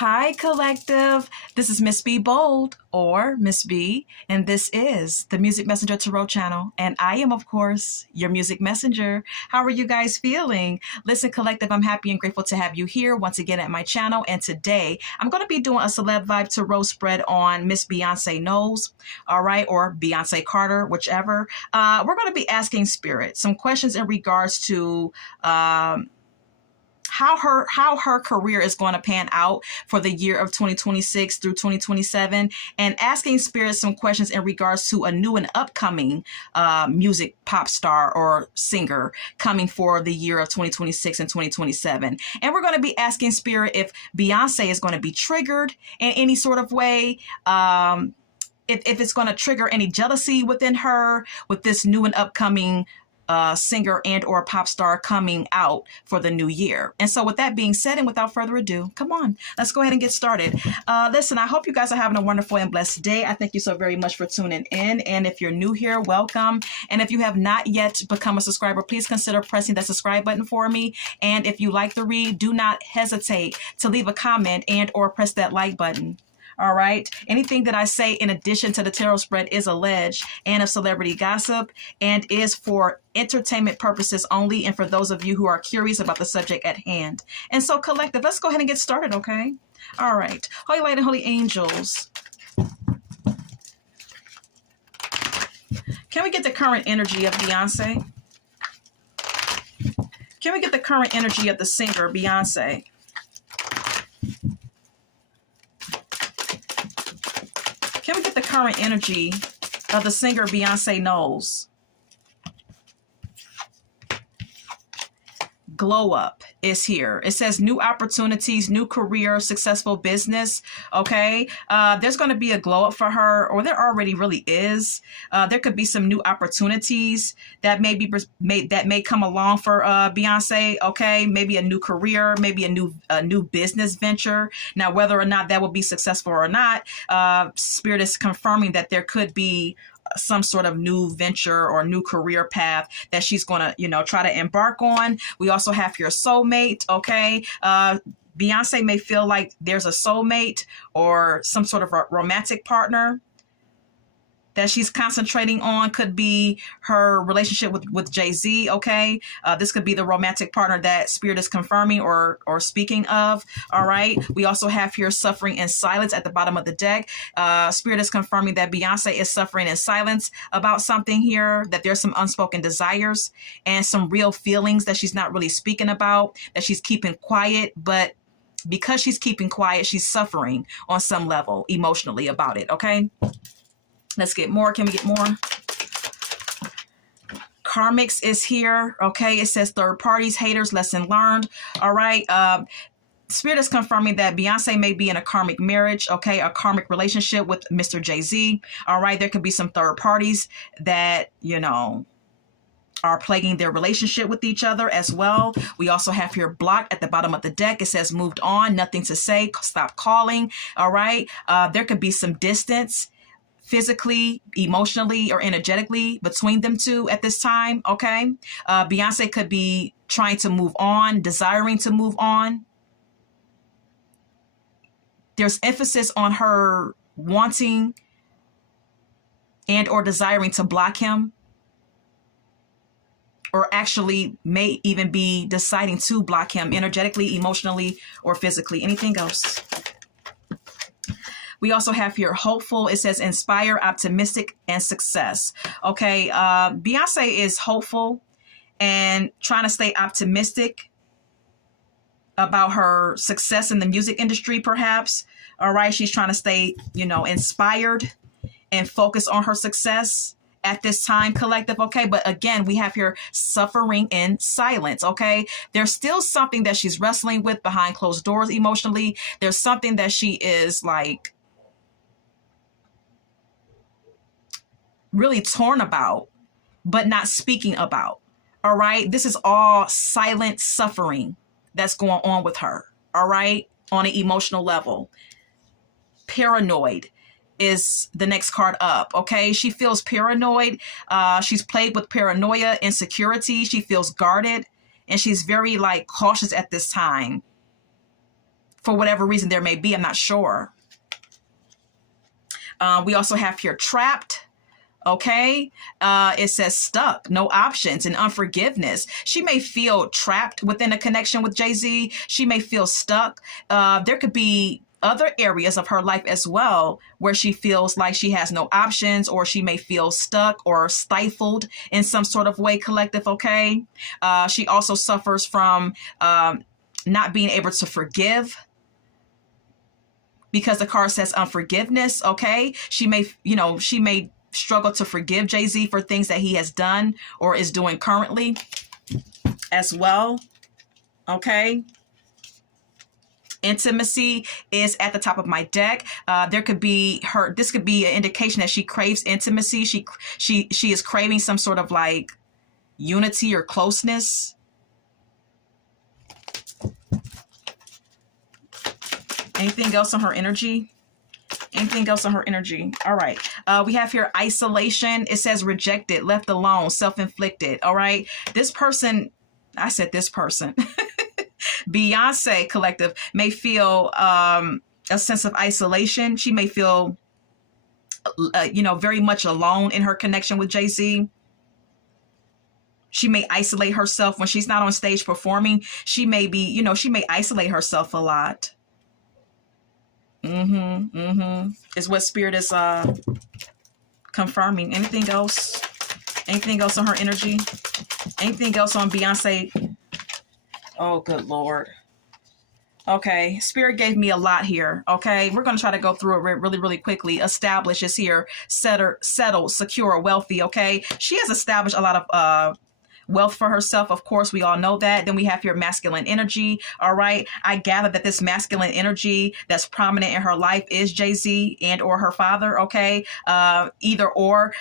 Hi, collective. This is Miss B Bold or Miss B, and this is the Music Messenger Tarot channel. And I am, of course, your music messenger. How are you guys feeling? Listen, collective, I'm happy and grateful to have you here once again at my channel. And today I'm going to be doing a Celeb Vibe Tarot spread on Miss Beyonce Knowles, all right, or Beyonce Carter, whichever. We're going to be asking Spirit some questions in regards to how her career is going to pan out for the year of 2026 through 2027, and asking Spirit some questions in regards to a new and upcoming music pop star or singer coming for the year of 2026 and 2027. And we're going to be asking Spirit if Beyonce is going to be triggered in any sort of way, if it's going to trigger any jealousy within her with this new and upcoming singer and or pop star coming out for the new year. And so with that being said, and without further ado, come on, let's go ahead and get started. Listen, I hope you guys are having a wonderful and blessed day. I thank you so very much for tuning in. And if you're new here, welcome. And if you have not yet become a subscriber, please consider pressing that subscribe button for me. And if you like the read, do not hesitate to leave a comment and or press that like button. All right. Anything that I say in addition to the tarot spread is alleged and of celebrity gossip and is for entertainment purposes only, and for those of you who are curious about the subject at hand. And so, collective, let's go ahead and get started, okay? All right. Holy light and holy angels, can we get the current energy of Beyonce? Can we get the current energy of the singer Beyonce? Can we get the current energy of the singer Beyonce Knowles? Glow up is here. It says new opportunities, new career, successful business. Okay. There's going to be a glow up for her, or there already really is. There could be some new opportunities that may come along for Beyonce. Okay. Maybe a new career, maybe a new business venture. Now, whether or not that will be successful or not, Spirit is confirming that there could be some sort of new venture or new career path that she's going to, try to embark on. We also have your soulmate. Okay. Beyonce may feel like there's a soulmate or some sort of a romantic partner that she's concentrating on. Could be her relationship with Jay-Z. Okay. This could be the romantic partner that Spirit is confirming or speaking of. All right. We also have here suffering in silence at the bottom of the deck. Spirit is confirming that Beyonce is suffering in silence about something here, that there's some unspoken desires and some real feelings that she's not really speaking about, that she's keeping quiet, but because she's keeping quiet, she's suffering on some level emotionally about it. Okay. Let's get more. Can we get more? Karmics is here. Okay. It says third parties, haters, lesson learned. All right. Spirit is confirming that Beyonce may be in a karmic marriage. Okay. A karmic relationship with Mr. Jay-Z. All right. There could be some third parties that, are plaguing their relationship with each other as well. We also have here blocked at the bottom of the deck. It says moved on, nothing to say, stop calling. All right. There could be some distance physically, emotionally, or energetically between them two at this time. Okay. Beyonce could be trying to move on, desiring to move on. There's emphasis on her wanting and or desiring to block him, or actually may even be deciding to block him energetically, emotionally, or physically. Anything else? We also have here hopeful. It says inspire, optimistic, and success. Okay. Beyonce is hopeful and trying to stay optimistic about her success in the music industry, perhaps. All right. She's trying to stay, inspired and focus on her success at this time, collective. Okay. But again, we have here suffering in silence. Okay. There's still something that she's wrestling with behind closed doors emotionally. There's something that she is like really torn about, but not speaking about. All right. This is all silent suffering that's going on with her. All right. On an emotional level. Paranoid is the next card up. Okay. She feels paranoid. She's plagued with paranoia, insecurity. She feels guarded, and she's very cautious at this time. for whatever reason there may be. I'm not sure. We also have here trapped. Okay. It says stuck, no options, and unforgiveness. She may feel trapped within a connection with Jay-Z. She may feel stuck. There could be other areas of her life as well where she feels like she has no options, or she may feel stuck or stifled in some sort of way, collective. Okay. She also suffers from not being able to forgive, because the card says unforgiveness. Okay. She may struggle to forgive Jay-Z for things that he has done or is doing currently as well. Okay. Intimacy is at the top of my deck. This could be an indication that she craves intimacy. She is craving some sort of like unity or closeness. Anything else on her energy? Anything else on her energy? All right. We have here isolation. It says rejected, left alone, self-inflicted. All right. This person, I said this person, Beyonce collective may feel a sense of isolation. She may feel, very much alone in her connection with Jay-Z. She may isolate herself when she's not on stage performing. She may be, she may isolate herself a lot. Is what Spirit is confirming. Anything else? Anything else on her energy? Anything else on Beyonce? Oh, good Lord. Okay, Spirit gave me a lot here. Okay, we're going to try to go through it really, really quickly. Establish is here. Settled, secure, wealthy. Okay, she has established a lot of wealth for herself. Of course, we all know that. Then we have here masculine energy. All right. I gather that this masculine energy that's prominent in her life is Jay-Z and or her father. Okay. Either or.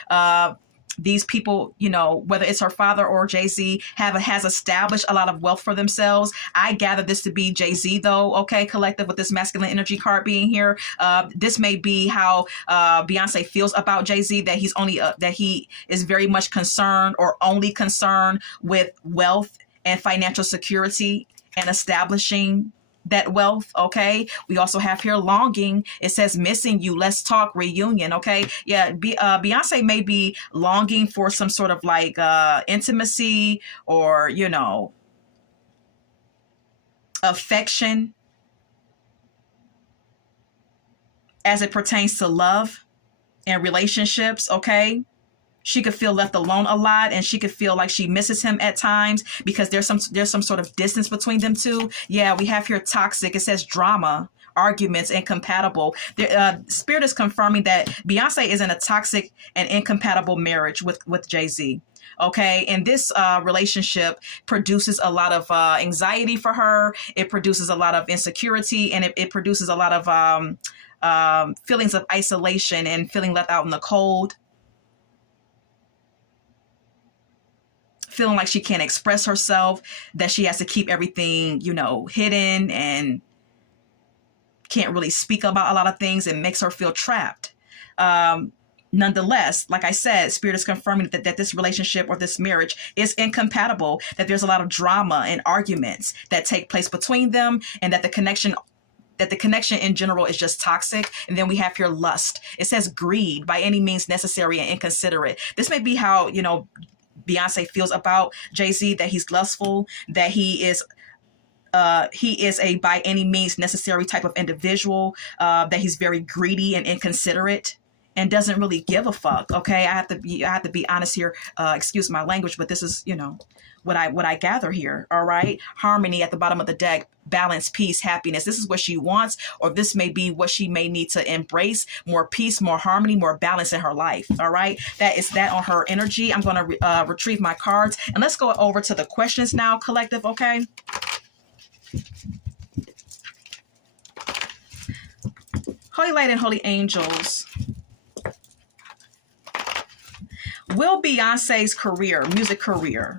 These people, whether it's her father or Jay-Z, has established a lot of wealth for themselves. I gather this to be Jay-Z, though. Okay, collective, with this masculine energy card being here. This may be how Beyonce feels about Jay-Z, that he is very much concerned or only concerned with wealth and financial security and establishing that wealth. Okay. We also have here longing. It says missing you. Let's talk reunion. Okay. Yeah. Beyonce may be longing for some sort of like intimacy or, affection as it pertains to love and relationships. Okay. She could feel left alone a lot, and she could feel like she misses him at times because there's some sort of distance between them two. Yeah, we have here toxic. It says drama, arguments, incompatible. Spirit is confirming that Beyonce is in a toxic and incompatible marriage with Jay-Z. Okay, and this relationship produces a lot of anxiety for her. It produces a lot of insecurity, and it produces a lot of feelings of isolation and feeling left out in the cold. Feeling like she can't express herself, that she has to keep everything, hidden, and can't really speak about a lot of things, and makes her feel trapped. Nonetheless, like I said, Spirit is confirming that this relationship or this marriage is incompatible, that there's a lot of drama and arguments that take place between them, and that the connection in general is just toxic. And then we have here lust. It says greed, by any means necessary and inconsiderate. This may be how, Beyonce feels about Jay-Z, that he's lustful, that he is a by any means necessary type of individual, that he's very greedy and inconsiderate and doesn't really give a fuck. Okay, I have to be honest here. Excuse my language, but this is what I gather here. All right, harmony at the bottom of the deck. Balance, peace, happiness. This is what she wants, or this may be what she may need to embrace: more peace, more harmony, more balance in her life. All right, that is that on her energy. I'm going to retrieve my cards, and let's go over to the questions now, collective. Okay. Holy light and holy angels. Will Beyonce's music career,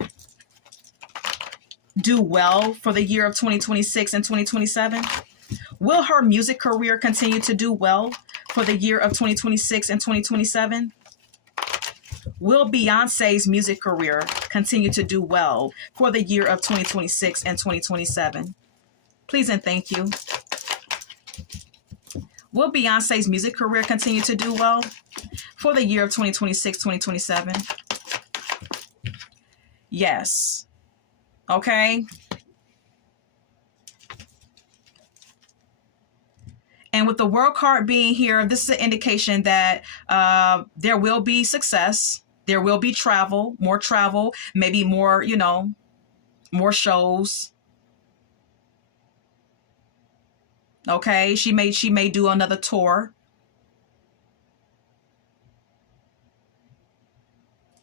do well for the year of 2026 and 2027? Will her music career continue to do well for the year of 2026 and 2027? Will Beyonce's music career continue to do well for the year of 2026 and 2027? Please and thank you. Will Beyonce's music career continue to do well for the year of 2026, 2027? Yes. Okay. And with the world card being here, this is an indication that there will be success. There will be travel, maybe more, more shows. Okay, she may do another tour.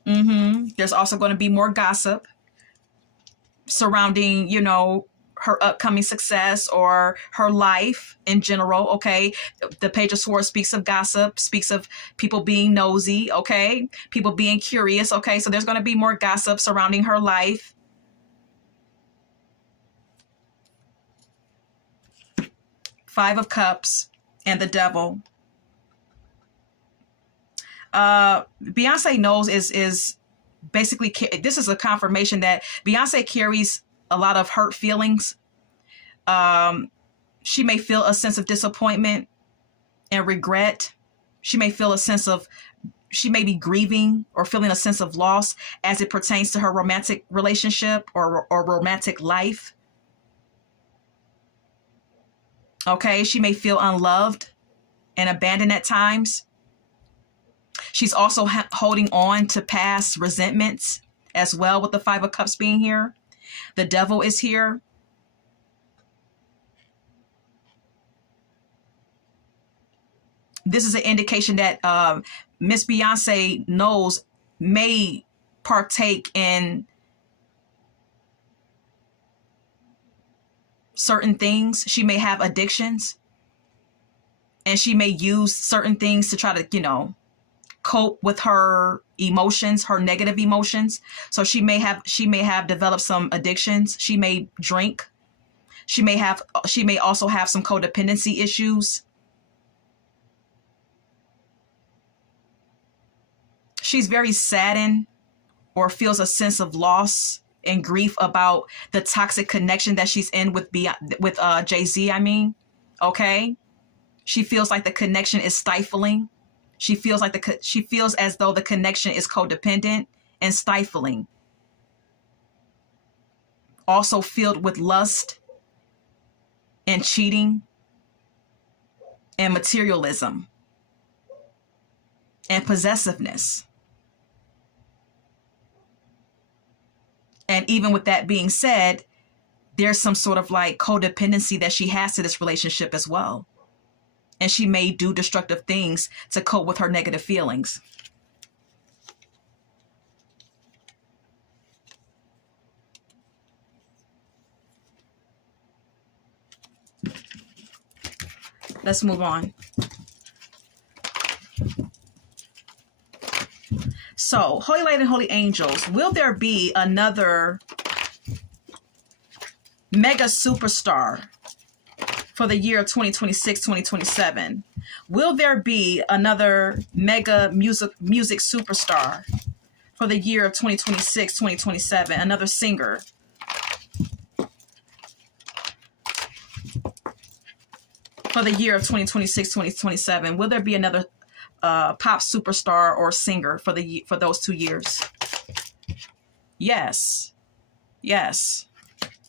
There's also going to be more gossip surrounding, her upcoming success or her life in general. Okay, the Page of Swords speaks of gossip, speaks of people being nosy. Okay, people being curious. Okay, so there's going to be more gossip surrounding her life. Five of Cups and the Devil. Beyonce knows is basically, this is a confirmation that Beyonce carries a lot of hurt feelings. She may feel a sense of disappointment and regret. She may be grieving or feeling a sense of loss as it pertains to her romantic relationship or romantic life. Okay, she may feel unloved and abandoned at times. She's also holding on to past resentments as well, with the Five of Cups being here. The Devil is here. This is an indication that Miss Beyonce may partake in certain things. She may have addictions, and she may use certain things to try to, cope with her emotions, her negative emotions. So she may have developed some addictions. She may drink. She may also have some codependency issues. She's very saddened or feels a sense of loss and grief about the toxic connection that she's in with Jay-Z. Okay. She feels like the connection is stifling. She feels as though the connection is codependent and stifling. Also filled with lust and cheating and materialism and possessiveness. And even with that being said, there's some sort of like codependency that she has to this relationship as well. And she may do destructive things to cope with her negative feelings. Let's move on. So, Holy Light and Holy Angels, will there be another mega superstar for the year 2026, 2027? Will there be another mega music superstar for the year of 2026, 2027? Another singer? For the year of 2026, 2027, will there be another pop superstar or singer for those 2 years? Yes. Yes.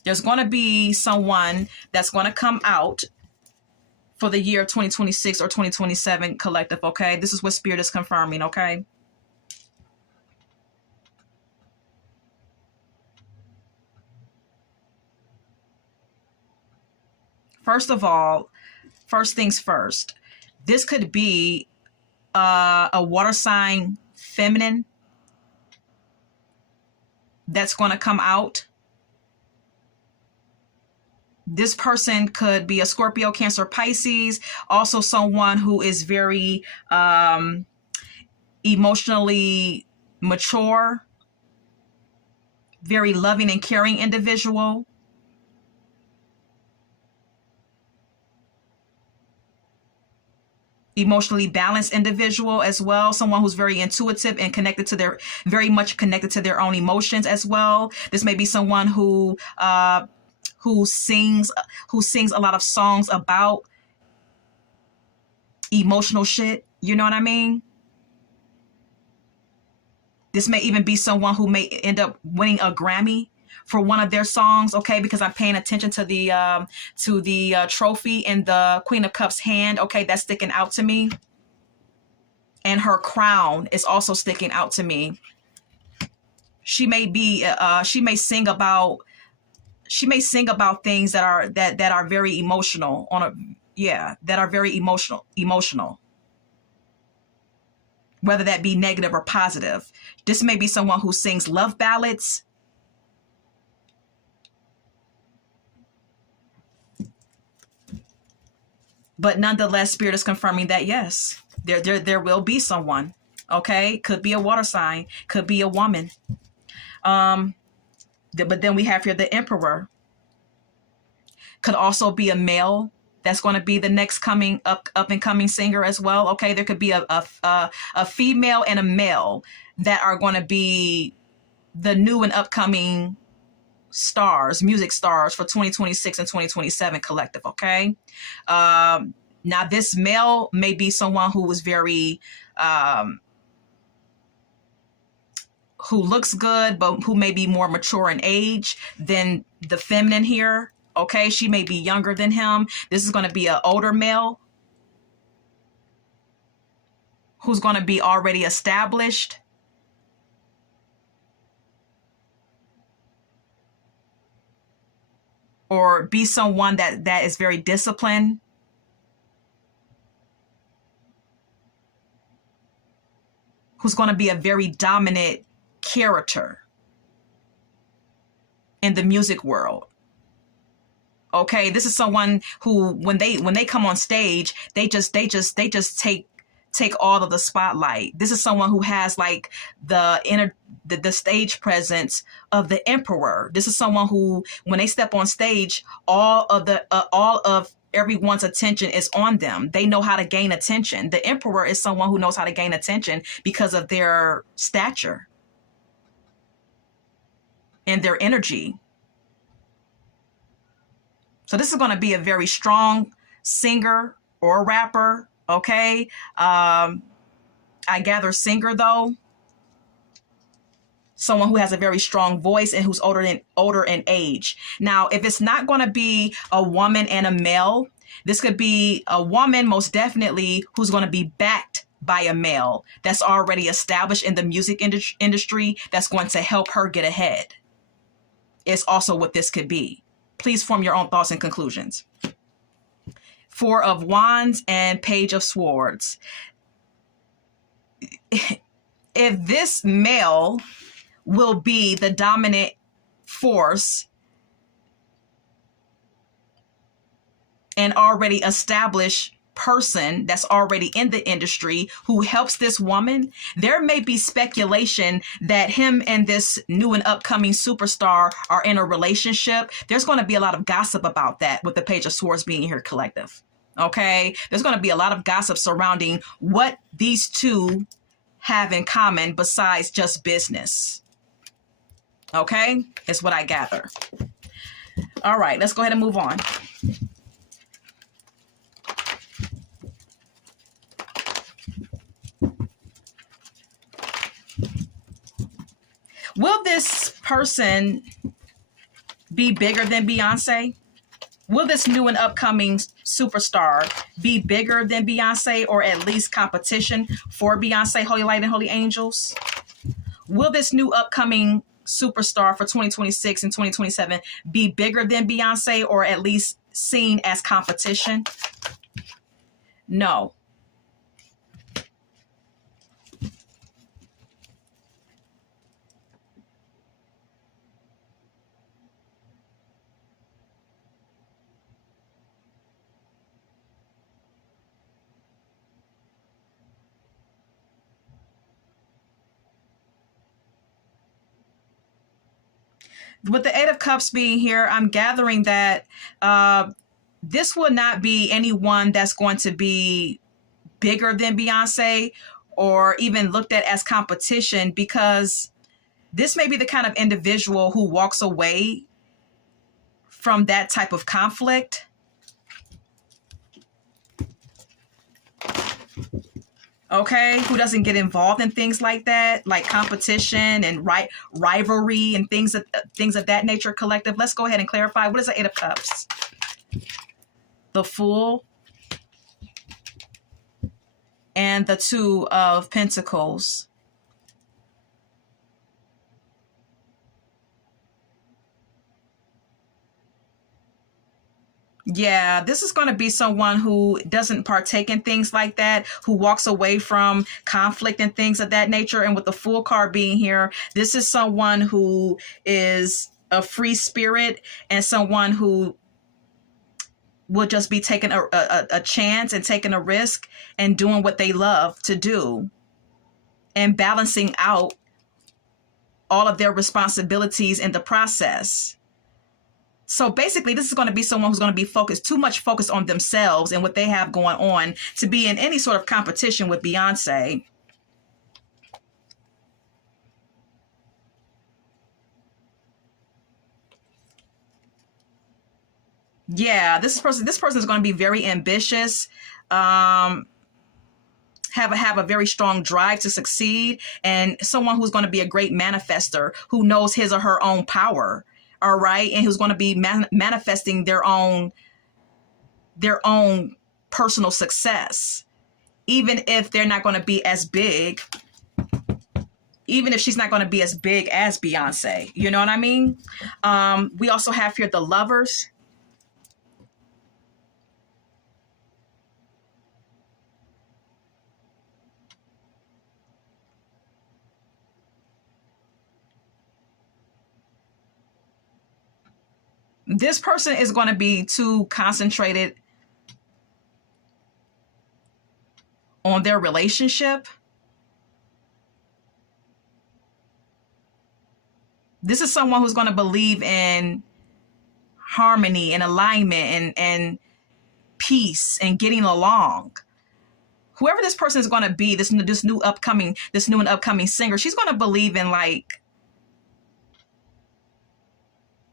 There's going to be someone that's going to come out for the year 2026 or 2027 collective, okay? This is what Spirit is confirming, okay? First of all, first things first, this could be a water sign feminine that's going to come out. This person could be a Scorpio, Cancer, Pisces, also someone who is very emotionally mature, very loving and caring individual. Emotionally balanced individual as well, someone who's very intuitive and very much connected to their own emotions as well. This may be someone who sings a lot of songs about emotional shit. You know what I mean? This may even be someone who may end up winning a Grammy for one of their songs, okay? Because I'm paying attention to the trophy in the Queen of Cups hand, okay? That's sticking out to me. And her crown is also sticking out to me. She may be, she may sing about things that are very emotional that are very emotional. Whether that be negative or positive. This may be someone who sings love ballads. But nonetheless, Spirit is confirming that yes, there will be someone. Okay, could be a water sign, could be a woman. But then we have here the Emperor. Could also be a male. That's going to be the next up and coming singer as well. Okay, there could be a female and a male that are going to be the new and upcoming stars, music stars for 2026 and 2027 collective. Okay, now this male may be someone who was very who looks good, but who may be more mature in age than the feminine here. Okay, she may be younger than him. This is going to be an older male who's going to be already established. Or be someone that is very disciplined. Who's going to be a very dominant character in the music world. Okay, this is someone who when they come on stage, they just take all of the spotlight. This is someone who has like the stage presence of the Emperor. This is someone who, when they step on stage, all of everyone's attention is on them. They know how to gain attention. The Emperor is someone who knows how to gain attention because of their stature and their energy. So this is going to be a very strong singer or rapper, okay? I gather singer, though. Someone who has a very strong voice and who's older in age. Now, if it's not going to be a woman and a male, this could be a woman, most definitely, who's going to be backed by a male that's already established in the music industry that's going to help her get ahead. It's also what this could be. Please form your own thoughts and conclusions. Four of Wands and Page of Swords. If this male will be the dominant force and already established person that's already in the industry who helps this woman, there may be speculation that him and this new and upcoming superstar are in a relationship. There's going to be a lot of gossip about that with the Page of Swords being here collective. Okay, there's going to be a lot of gossip surrounding what these two have in common besides just business. Okay, is what I gather. All right, let's go ahead and move on. Will this person be bigger than Beyonce? Will this new and upcoming superstar be bigger than Beyonce, or at least competition for Beyonce, Holy Light and Holy Angels? Will this new upcoming superstar for 2026 and 2027 be bigger than Beyonce, or at least seen as competition? No. With the Eight of Cups being here, I'm gathering that this will not be anyone that's going to be bigger than Beyonce or even looked at as competition, because this may be the kind of individual who walks away from that type of conflict. okay, who doesn't get involved in things like that, like competition and rivalry and things of that nature. Collective. Let's go ahead and clarify. What is the Eight of Cups? The Fool and the Two of Pentacles. Yeah, this is going to be someone who doesn't partake in things like that, who walks away from conflict and things of that nature. And with the Fool card being here, this is someone who is a free spirit and someone who will just be taking a chance and taking a risk and doing what they love to do and balancing out all of their responsibilities in the process. So basically, this is going to be someone who's going to be too much focused on themselves and what they have going on to be in any sort of competition with Beyonce. Yeah, this person is going to be very ambitious, have a very strong drive to succeed, and someone who's going to be a great manifester who knows his or her own power. All right, and who's going to be manifesting their own personal success, even if they're not going to be as big, even if she's not going to be as big as Beyonce. You know what I mean? We also have here the Lovers. This person is going to be too concentrated on their relationship. This is someone who's going to believe in harmony and alignment and peace and getting along. Whoever this person is going to be, this new and upcoming singer, she's going to believe in like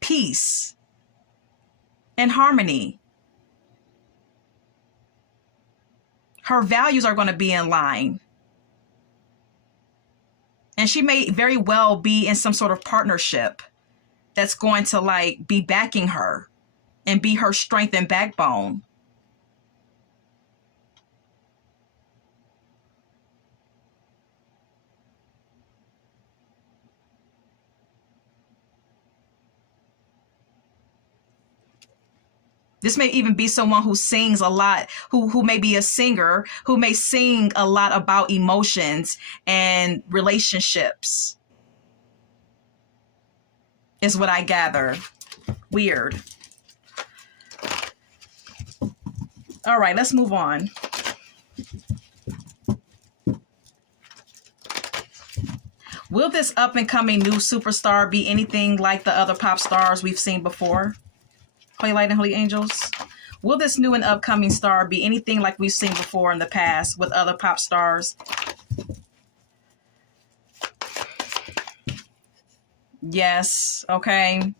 peace and harmony. Her values are going to be in line. And she may very well be in some sort of partnership that's going to like be backing her and be her strength and backbone. This may even be someone who sings a lot, who may be a singer, who may sing a lot about emotions and relationships, is what I gather. Weird. All right, let's move on. Will this up and coming new superstar be anything like the other pop stars we've seen before? Holy Light and Holy Angels. Will this new and upcoming star be anything like we've seen before in the past with other pop stars? Yes. Okay.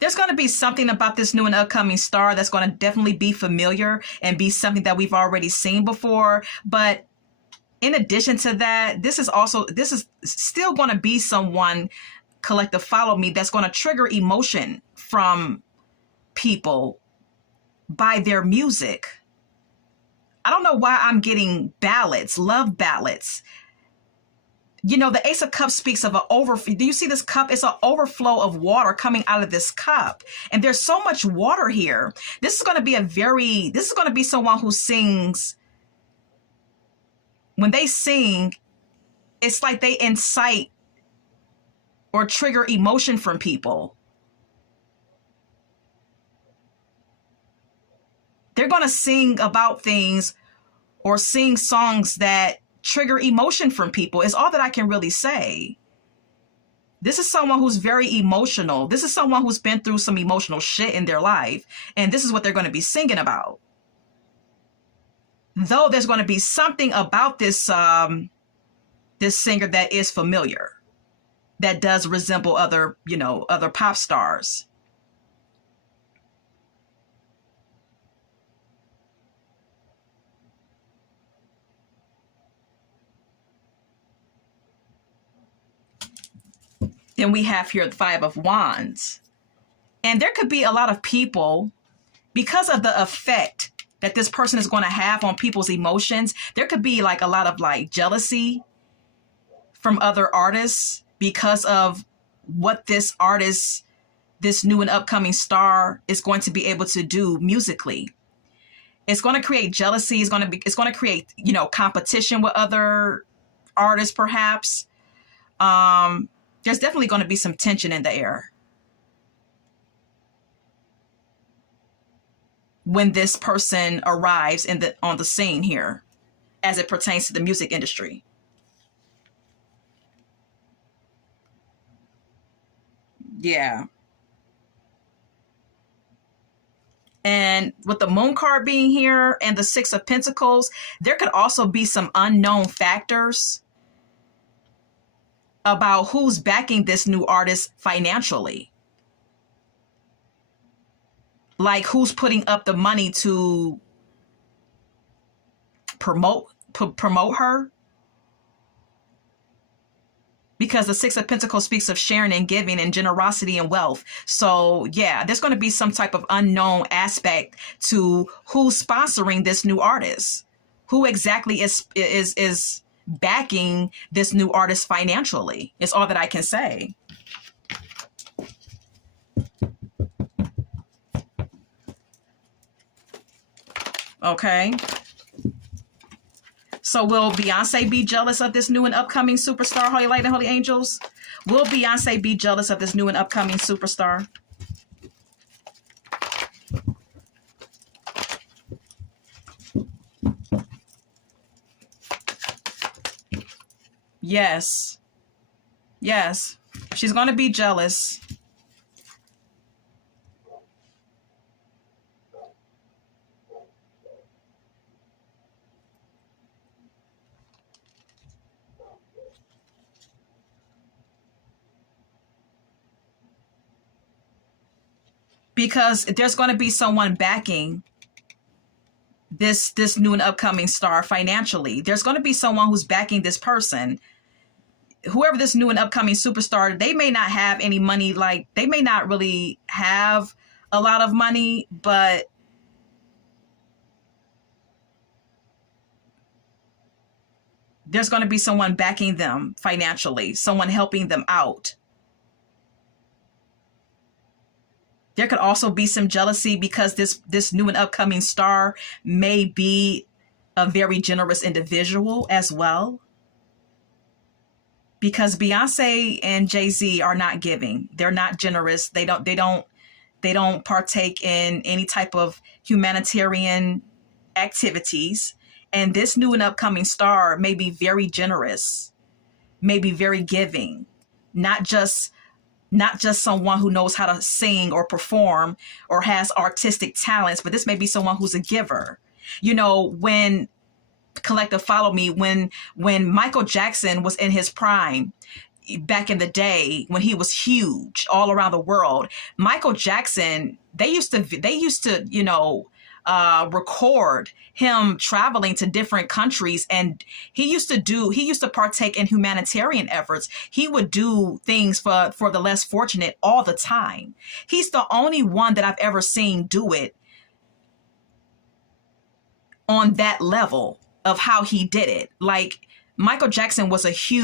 There's going to be something about this new and upcoming star that's going to definitely be familiar and be something that we've already seen before. But in addition to that, this is still going to be someone, collective follow me, that's going to trigger emotion from people by their music. I don't know why I'm getting ballads, love ballads. You know, the Ace of Cups speaks of an overflow. Do you see this cup? It's an overflow of water coming out of this cup. And there's so much water here. This is going to be someone who sings. When they sing, it's like they incite or trigger emotion from people. They're going to sing about things or sing songs that trigger emotion from people is all that I can really say. This is someone who's very emotional. This is someone who's been through some emotional shit in their life. And this is what they're going to be singing about. though there's going to be something about this this singer that is familiar, that does resemble other, other pop stars. Then we have here the Five of Wands. And there could be a lot of people, because of the effect that this person is going to have on people's emotions, there could be like a lot of like jealousy from other artists because of what this artist, this new and upcoming star, is going to be able to do musically. It's going to create jealousy. It's going to create, competition with other artists, perhaps. There's definitely going to be some tension in the air when this person arrives on the scene here, as it pertains to the music industry. Yeah. And with the Moon card being here and the Six of Pentacles, there could also be some unknown factors about who's backing this new artist financially. Like who's putting up the money to promote her. Because the Six of Pentacles speaks of sharing and giving and generosity and wealth. So yeah, there's going to be some type of unknown aspect to who's sponsoring this new artist. Who exactly is backing this new artist financially? It's all that I can say. Okay. So will Beyonce be jealous of this new and upcoming superstar, Holy Light and Holy Angels? Will Beyonce be jealous of this new and upcoming superstar? Yes. Yes. She's going to be jealous. Because there's going to be someone backing this new and upcoming star financially. There's going to be someone who's backing this person. Whoever this new and upcoming superstar, they may not have any money, like they may not really have a lot of money, but there's going to be someone backing them financially, someone helping them out. There could also be some jealousy because this new and upcoming star may be a very generous individual as well. Because Beyonce and Jay-Z are not giving. They're not generous. They don't partake in any type of humanitarian activities. And this new and upcoming star may be very generous, may be very giving, not just someone who knows how to sing or perform or has artistic talents, but this may be someone who's a giver. When Collective, follow me, when Michael Jackson was in his prime back in the day, when he was huge all around the world, Michael Jackson, they used to record him traveling to different countries, and he used to partake in humanitarian efforts. He would do things for the less fortunate all the time. He's the only one that I've ever seen do it on that level of how he did it. Like Michael Jackson was he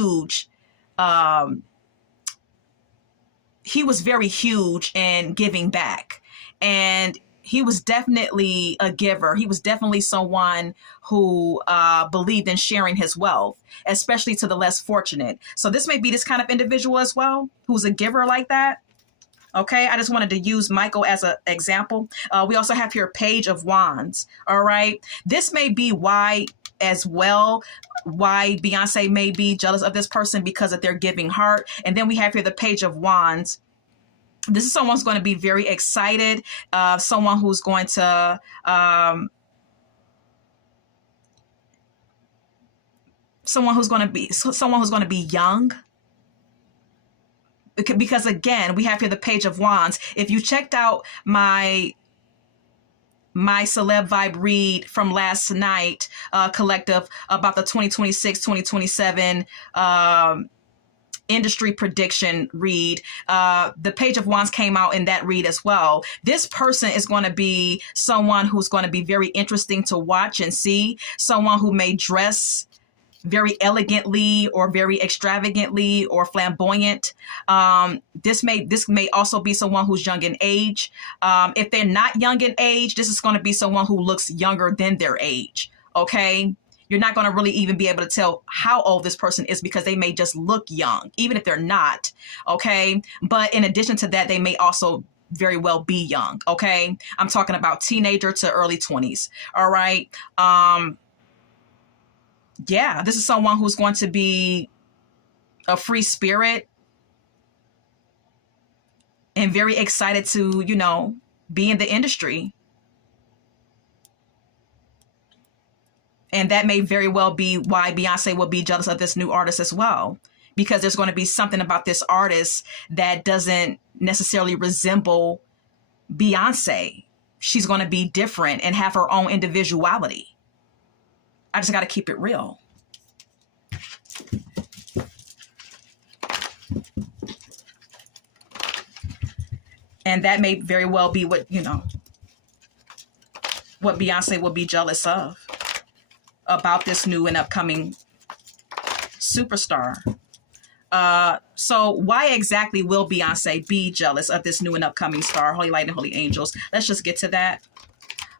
was very huge in giving back, and he was definitely a giver. He was definitely someone who believed in sharing his wealth, especially to the less fortunate. So this may be this kind of individual as well, who's a giver like that. Okay, I just wanted to use Michael as an example. We also have here Page of Wands. All right, this may be why Beyonce may be jealous of this person, because of their giving heart. And then we have here the Page of Wands. This is someone's going to be very excited, someone who's going to someone who's going to be young. Because again, we have here the Page of Wands. If you checked out my Celeb Vibe read from last night, collective, about the 2026-2027 industry prediction read, the Page of Wands came out in that read as well. This person is going to be someone who's going to be very interesting to watch and see, someone who may dress very elegantly or very extravagantly or flamboyant. This may also be someone who's young in age. If they're not young in age, this is going to be someone who looks younger than their age. Okay. You're not going to really even be able to tell how old this person is because they may just look young, even if they're not. Okay. But in addition to that, they may also very well be young. Okay. I'm talking about teenager to early 20s. All right. Yeah, this is someone who's going to be a free spirit and very excited to, be in the industry. And that may very well be why Beyonce will be jealous of this new artist as well, because there's going to be something about this artist that doesn't necessarily resemble Beyonce. She's going to be different and have her own individuality. I just got to keep it real. And that may very well be what Beyonce will be jealous of about this new and upcoming superstar. So why exactly will Beyonce be jealous of this new and upcoming star, Holy Light and Holy Angels? Let's just get to that.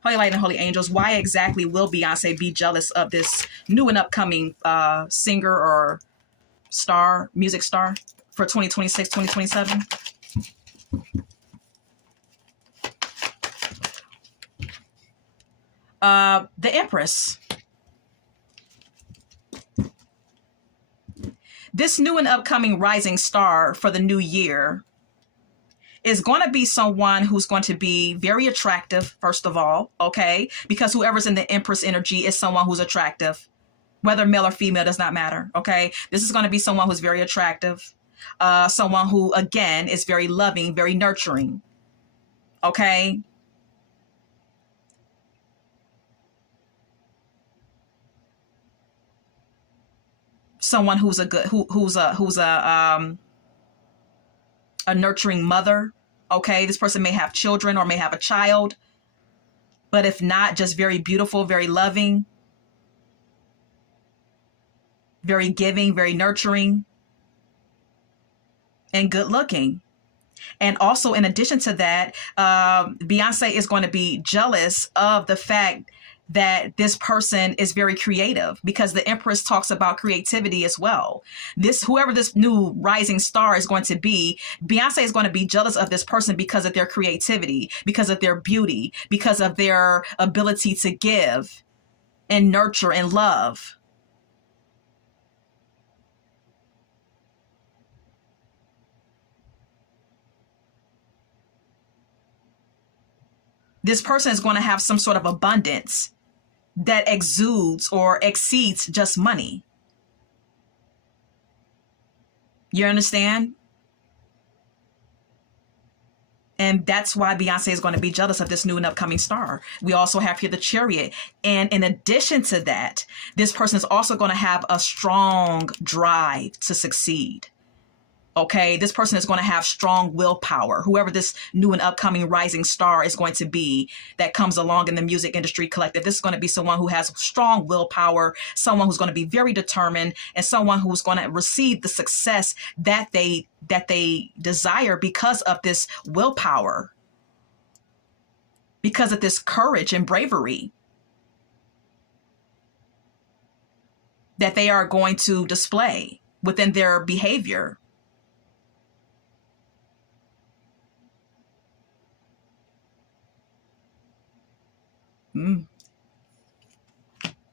Holy Light and Holy Angels, why exactly will Beyonce be jealous of this new and upcoming singer or music star for 2026, 2027? The Empress. This new and upcoming rising star for the new year is going to be someone who's going to be very attractive, first of all, okay? Because whoever's in the Empress energy is someone who's attractive. Whether male or female does not matter, okay? This is going to be someone who's very attractive. Someone who, again, is very loving, very nurturing, okay? Someone who's a nurturing mother. Okay, this person may have children or may have a child, but if not, just very beautiful, very loving, very giving, very nurturing, and good looking. And also, in addition to that, Beyonce is going to be jealous of the fact that this person is very creative, because the Empress talks about creativity as well. Whoever this new rising star is going to be, Beyonce is going to be jealous of this person because of their creativity, because of their beauty, because of their ability to give and nurture and love. This person is going to have some sort of abundance that exudes or exceeds just money. You understand? And that's why Beyonce is going to be jealous of this new and upcoming star. We also have here the Chariot. And in addition to that, this person is also going to have a strong drive to succeed. Okay, this person is going to have strong willpower. Whoever this new and upcoming rising star is going to be that comes along in the music industry collective, this is going to be someone who has strong willpower, someone who's going to be very determined, and someone who's going to receive the success that they desire because of this willpower, because of this courage and bravery that they are going to display within their behavior.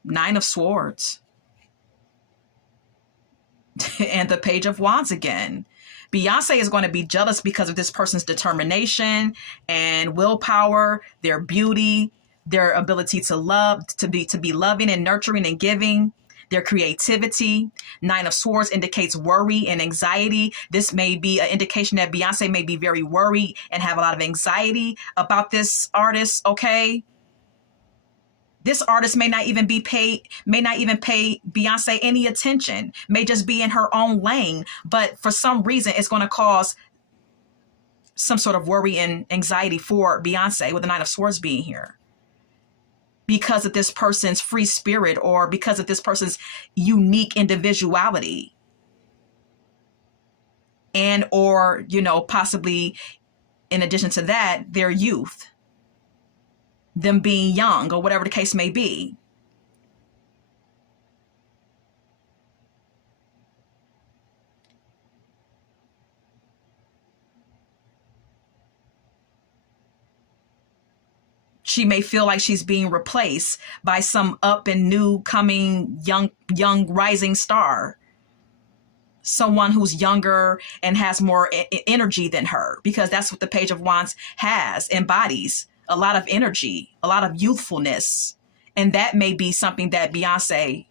Nine of Swords. And the Page of Wands again. Beyonce is going to be jealous because of this person's determination and willpower, their beauty, their ability to love, to be loving and nurturing and giving. their creativity. Nine of Swords indicates worry and anxiety. This may be an indication that Beyonce may be very worried and have a lot of anxiety about this artist, okay? This artist may not even pay Beyonce any attention, may just be in her own lane, but for some reason it's going to cause some sort of worry and anxiety for Beyonce with the Nine of Swords being here, because of this person's free spirit or because of this person's unique individuality, and or, you know, possibly in addition to that, their youth, them being young or whatever the case may be. She may feel like she's being replaced by some up and new coming young rising star. Someone who's younger and has more energy than her, because that's what the Page of Wands embodies a lot of energy, a lot of youthfulness. And that may be something that Beyonce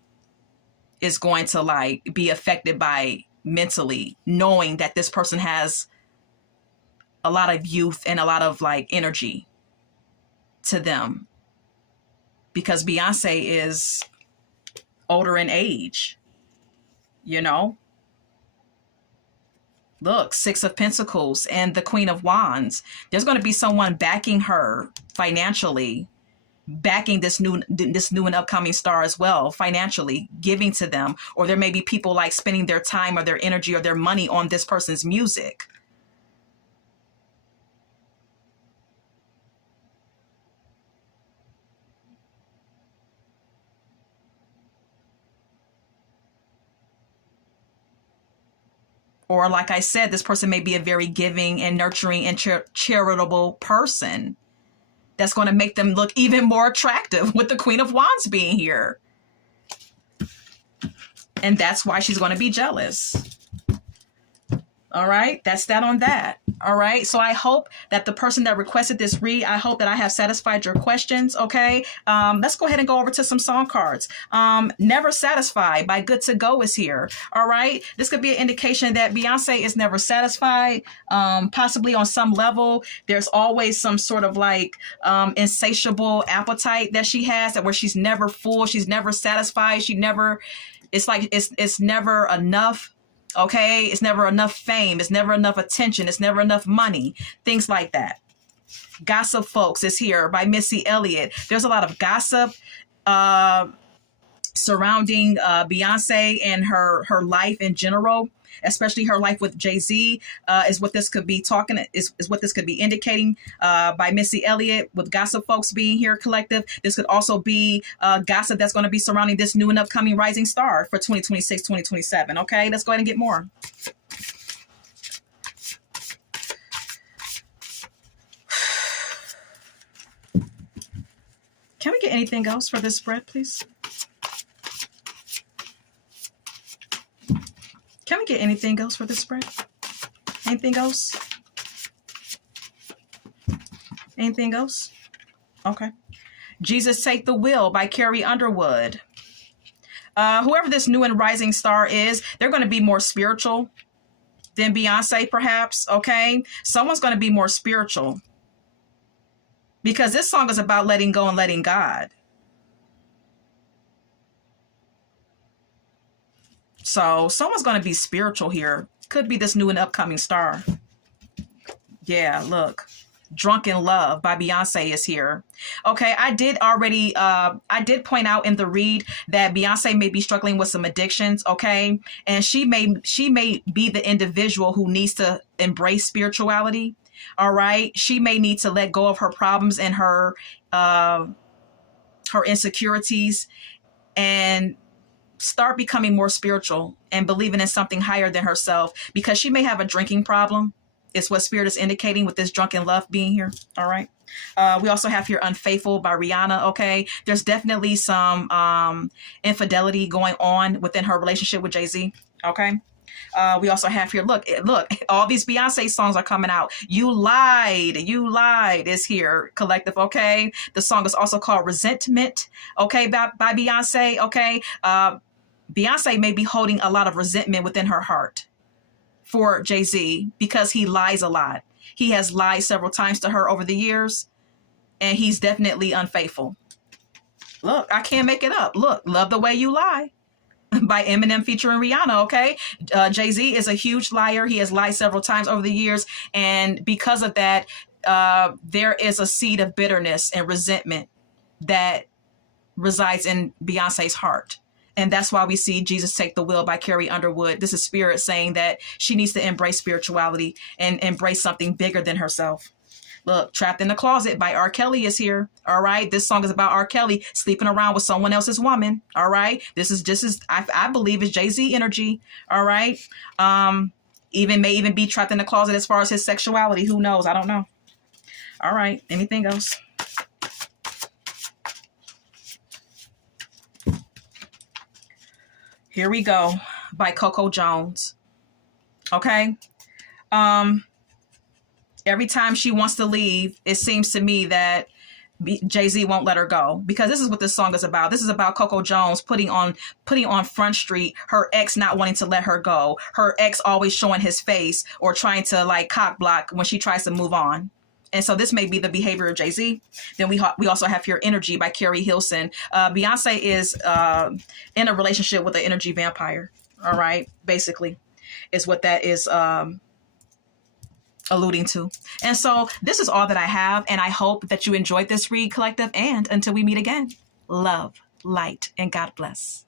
is going to like be affected by mentally, knowing that this person has a lot of youth and a lot of like energy to them, because Beyonce is older in age, you know? Look, Six of Pentacles and the Queen of Wands. There's going to be someone backing her financially, backing this new and upcoming star as well, financially giving to them. Or there may be people like spending their time or their energy or their money on this person's music. Or like I said, this person may be a very giving and nurturing and charitable person. That's going to make them look even more attractive with the Queen of Wands being here. And that's why she's going to be jealous. All right, that's that on that. All right, so I hope that the person that requested this read, I hope that I have satisfied your questions. Okay, let's go ahead and go over to some song cards. Never Satisfied by Good to Go is here. All right, this could be an indication that Beyonce is never satisfied. Possibly on some level, there's always some sort of like insatiable appetite that she has, that where she's never full, she's never satisfied, it's like it's never enough. Okay, it's never enough fame, it's never enough attention, it's never enough money, things like that. Gossip Folks is here by Missy Elliott. There's a lot of gossip surrounding Beyonce and her life in general, especially her life with Jay-Z, is what this could be is what this could be indicating by Missy Elliott, with Gossip Folks being here collective. This could also be gossip that's going to be surrounding this new and upcoming rising star for 2026, 2027. Okay, let's go ahead and get more. Can we get anything else for this spread, please? Can we get anything else for this spread? Anything else? Anything else? Okay. Jesus Take the Wheel by Carrie Underwood. Whoever this new and rising star is, they're going to be more spiritual than Beyonce, perhaps. Okay. Someone's going to be more spiritual, because this song is about letting go and letting God. So someone's going to be spiritual here. Could be this new and upcoming star. Yeah, look. Drunken Love by Beyonce is here. Okay, I did point out in the read that Beyonce may be struggling with some addictions, okay? And she may be the individual who needs to embrace spirituality. All right? She may need to let go of her problems and her insecurities and start becoming more spiritual and believing in something higher than herself, because she may have a drinking problem. It's what Spirit is indicating with this Drunken Love being here. All right. We also have here Unfaithful by Rihanna. Okay. There's definitely some infidelity going on within her relationship with Jay-Z. Okay. We also have here, look, all these Beyonce songs are coming out. You Lied is here, collective, okay? The song is also called Resentment, okay, by Beyonce, okay? Beyonce may be holding a lot of resentment within her heart for Jay-Z because he lies a lot. He has lied several times to her over the years, and he's definitely unfaithful. Look, I can't make it up. Look, Love the Way You Lie by Eminem featuring Rihanna, okay? Jay-Z is a huge liar. He has lied several times over the years, and because of that, there is a seed of bitterness and resentment that resides in Beyonce's heart. And that's why we see Jesus Take the Wheel by Carrie Underwood. This is Spirit saying that she needs to embrace spirituality and embrace something bigger than herself. Look, Trapped in the Closet by R. Kelly is here. All right. This song is about R. Kelly sleeping around with someone else's woman. All right. This is I believe is Jay-Z energy. All right. May even be trapped in the closet as far as his sexuality. Who knows? I don't know. All right. Anything else? Here we go by Coco Jones. Okay. Every time she wants to leave, it seems to me that Jay-Z won't let her go, because this is what this song is about. This is about Coco Jones putting on Front Street, her ex not wanting to let her go, her ex always showing his face or trying to like cock block when she tries to move on. And so this may be the behavior of Jay-Z. Then we also have here Energy by Carrie Hilson. Beyonce is in a relationship with an energy vampire. All right, basically is what that is alluding to. And so this is all that I have, and I hope that you enjoyed this read, collective, and until we meet again, love, light, and God bless.